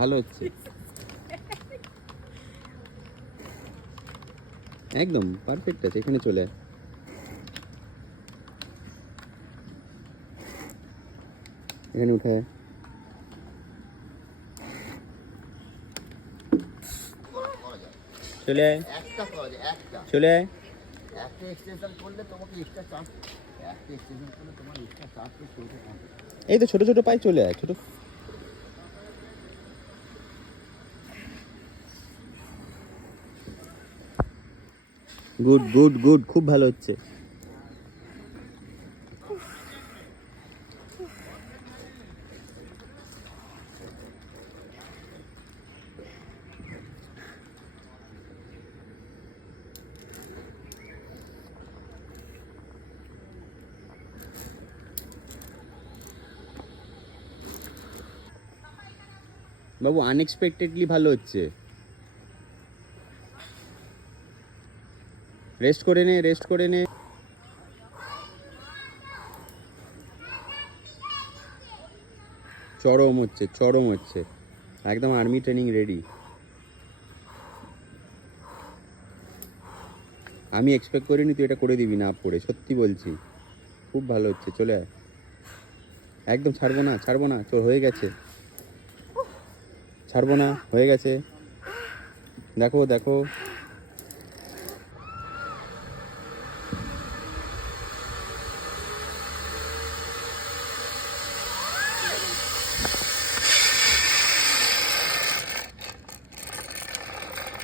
ভালো হচ্ছে, একদম পারফেক্ট আছে। এখানে চলে আয়, এখানে উঠায়, চলে আয়, চলে আয়। এই তো ছোট ছোট পায়ে চলে আয়, ছোট। গুড গুড গুড, খুব ভালো হচ্ছে। বাবু আনএক্সপেক্টেডলি ভালো হচ্ছে। রেস্ট করে নে, রেস্ট করে নে। চরম হচ্ছে, চরম হচ্ছে, একদম আর্মি ট্রেনিং রেডি। আমি এক্সপেক্ট করিনি তুই এটা করে দিবি না পড়ে, সত্যি বলছি, খুব ভালো হচ্ছে। চলে আয়, একদম ছাড়বো না, ছাড়বো না। হয়ে গেছে, ছাড়বো না, হয়ে গেছে। দেখো দেখো।